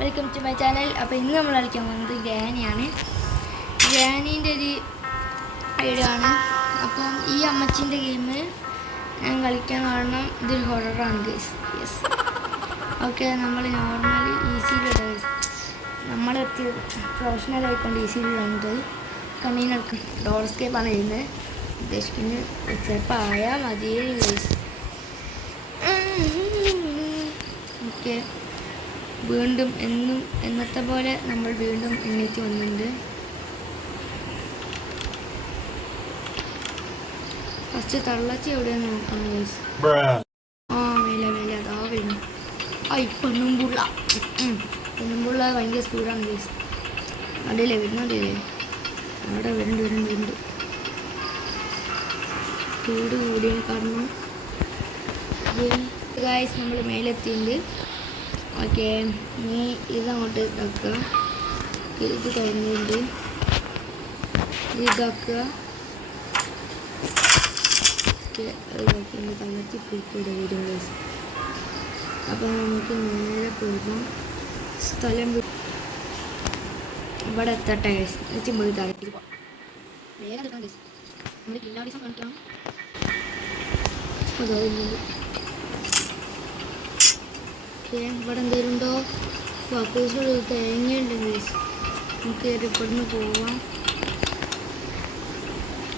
Welcome to my channel. അപ്പോൾ ഇന്ന് നമ്മൾ കളിക്കാൻ പോകുന്നത് ഗ്രാനിയാണ്. ഗ്രാനീൻ്റെ ഒരു ഐഡിയ ആണ്. അപ്പം ഈ അമ്മച്ചിൻ്റെ ഗെയിം ഞാൻ കളിക്കാൻ കാരണം ഇതൊരു ഹൊററാണ് ഗൈസ്. Yes, okay. നമ്മൾ നോർമലി ഈസിയിലിട ഗൈസ്. നമ്മളെത്തി പ്രൊഫഷണൽ ആയിക്കൊണ്ട് ഈസിയിലിടുന്നത് കണ്ണീനെടുക്കും. ഡോർ സ്കേപ്പാണ് എഴുതുന്നത്. ഉദ്ദേശിക്കുന്നത് ചിലപ്പോൾ ആയാൽ മതിയേ ഗൈസ്. ഓക്കെ, വീണ്ടും എന്നത്തെ പോലെ നമ്മൾ വീണ്ടും എണ്ണീറ്റ് വന്നിട്ടുണ്ട്. ഫസ്റ്റ് തള്ളച്ചി എവിടെയാന്ന് നോക്കണം ഗൈസ്. ആ മേലെ അതാ വരുന്നു. പെണ്ണുമ്പുള്ള ഭയങ്കര സ്പീഡാണ് ഗൈസ്. അടിയില്ലേ വരുന്നുണ്ടല്ലേ, അവിടെ വരുന്നുണ്ട് സ്പീഡ് കൂടിയ കാരണം ഗൈസ് നമ്മൾ മേലെത്തിയിട്ടുണ്ട്. ഓക്കെ, നീ ഇതങ്ങോട്ട് ഇതാക്കുക. ഇത് തുറന്നിട്ടുണ്ട്, ഇതാക്കുക. ഓക്കെ, ഇതാക്കി തള്ളത്തി പോയിക്കൂടെ വരും ഗൈസ്. അപ്പോൾ നമുക്ക് നേരെ പോകാം. സ്ഥലം ഇവിടെ എത്തട്ടെ ഗൈസ്. ചിമ്പിളി തലത്തിൽ പോകാം. വേഗം എടുക്കാം ഗൈസ്. നമ്മൾ കില്ലാടിസം കാണിക്കണം. അതാവുന്നത് ഇവിടെ എന്തെങ്കിലും ഉണ്ടോ? വാക്കേഴ്സ് തേങ്ങയുണ്ട് ഗൈസ്. നമുക്ക് ഇവിടുന്ന് പോവാം.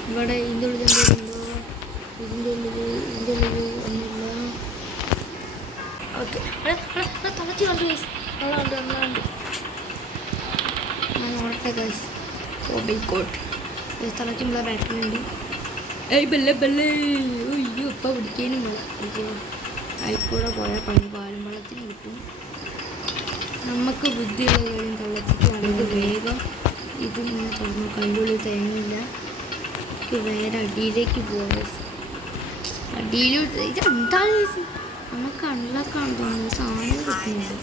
ഇവിടെ ഇതിൻ്റെ ഉള്ളിൽ എന്തെങ്കിലും ഉണ്ടോ? ഇതിൻ്റെ ഉള്ളിൽ ഒന്നുമില്ല. ഓക്കെ, തളച്ചി കണ്ടു ഗൈസ്. ഉണ്ട്. ഞാൻ ഓടട്ടെ ഗൈസ്. ബൈക്കോട്ട് തളച്ചുള്ള ബാറ്ററിയുണ്ട്. ബെല്ലേ അയ്യോ, ഇപ്പം പിടിക്കാനും വേണം. അതിൽക്കൂടെ പോയാൽ പാലും വെള്ളത്തിന് കിട്ടും. നമുക്ക് ബുദ്ധിയുള്ള കാര്യം തള്ളച്ചിട്ടാണെങ്കിൽ വേഗം ഇതിങ്ങനെ തുറന്നു. കയ്യിലുള്ളിൽ തേങ്ങയില്ല. വേറെ അടിയിലേക്ക് പോകാം. അടിയിലോട്ട് ഇതെന്താണ് നമുക്ക് അൺലോക്കാണ് തോന്നുന്നത്. സാധനം കിട്ടുന്നുണ്ട്.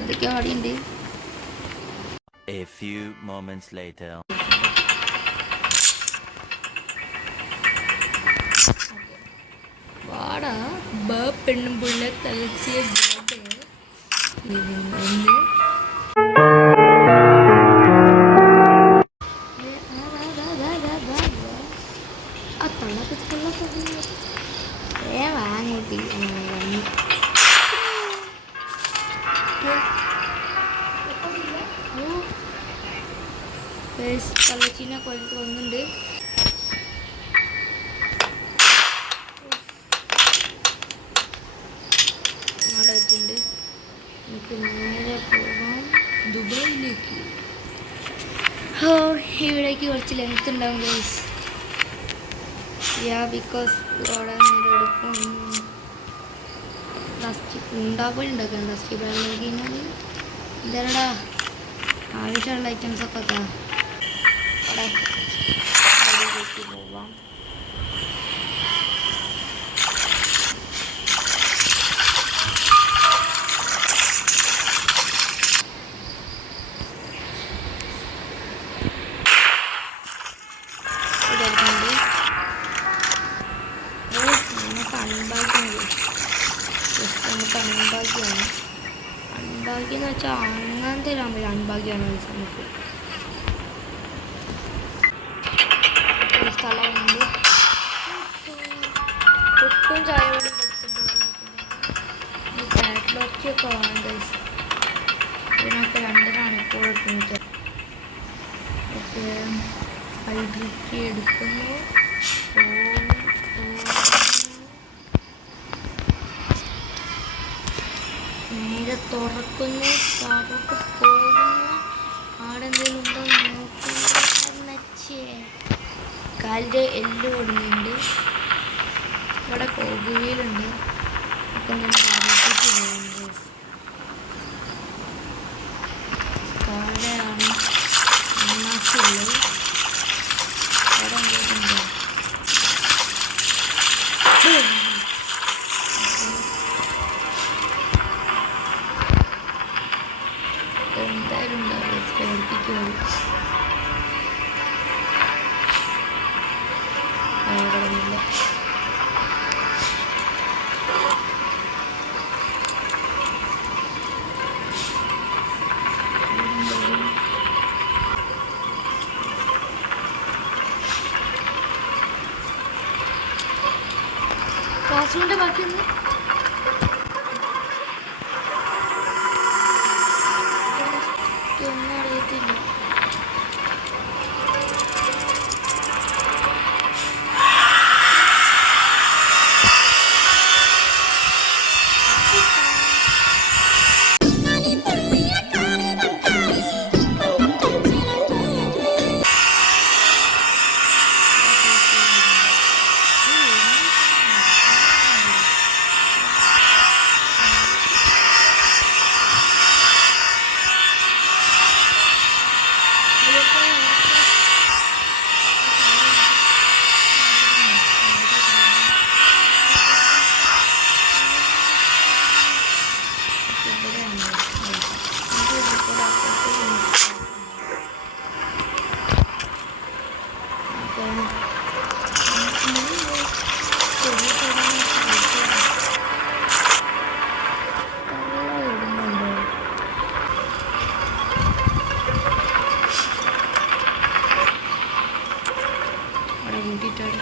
എന്തൊക്കെയോ അടിയുണ്ട്. A few moments later. വാടാ പെണ്ണും പുള്ള തലച്ചിയ വാങ്ങോട്ടി തലച്ചീനെ കൊല്ലത്ത് വന്നിട്ടുണ്ട്. നമുക്ക് നേരെ പോകാം ദുബായിലേക്ക്. ഇവിടേക്ക് കുറച്ച് ലെങ്ത് ഉണ്ടാവും ഗൈസ്. ബിക്കോസ് അവിടെ നേരെ എടുക്കും. ഉണ്ടാക്കാൻ ഡസ്റ്റ് ബാഗിലേക്ക് കഴിഞ്ഞാൽ എന്താടാ ആവശ്യമുള്ള ഐറ്റംസൊക്കെ അവിടെ പോവാം. അൺഭാഗ്യം എന്ന് വെച്ചാൽ അങ്ങനത്തെ ഒരു അൺഭാഗ്യമാണ് നമുക്ക്. സ്ഥലമുണ്ട്. ഒട്ടും ചായ പോലും കൊടുത്തിട്ട് കാറ്റലോഗൊക്കെ വേണം ഗൈസ്. ഇതിനൊക്കെ 2 ഇപ്പോൾ കിട്ടുന്നത്. ഓക്കെ, ഹൈഡ്രിക്ക് എടുക്കുന്നു. നേരെ തുറക്കുന്നു. താഴോട്ട് പോകുന്നു. അവിടെ എന്തെങ്കിലും ഉണ്ടോ നോക്കുന്നു. കാലിൻ്റെ എല്ല് കൊടുക്കുന്നുണ്ട്. ഇവിടെ കോകുവയിലുണ്ട്. ഒക്കെ താഴോട്ടേക്ക് പോകുന്നത്. താഴെയാണ് മണ്ണാക്കുള്ളത്. അവിടെ എന്തെങ്കിലും ഉണ്ടോ? എന്തായാലും ഉണ്ടാവില്ല. പേടിപ്പിക്കുമോ? ഇവിടെയാണ് നമുക്ക് ഇതിൽക്കൂടെ അപ്പുറത്തേക്ക് അവിടെ കൂട്ടിയിട്ടാണ്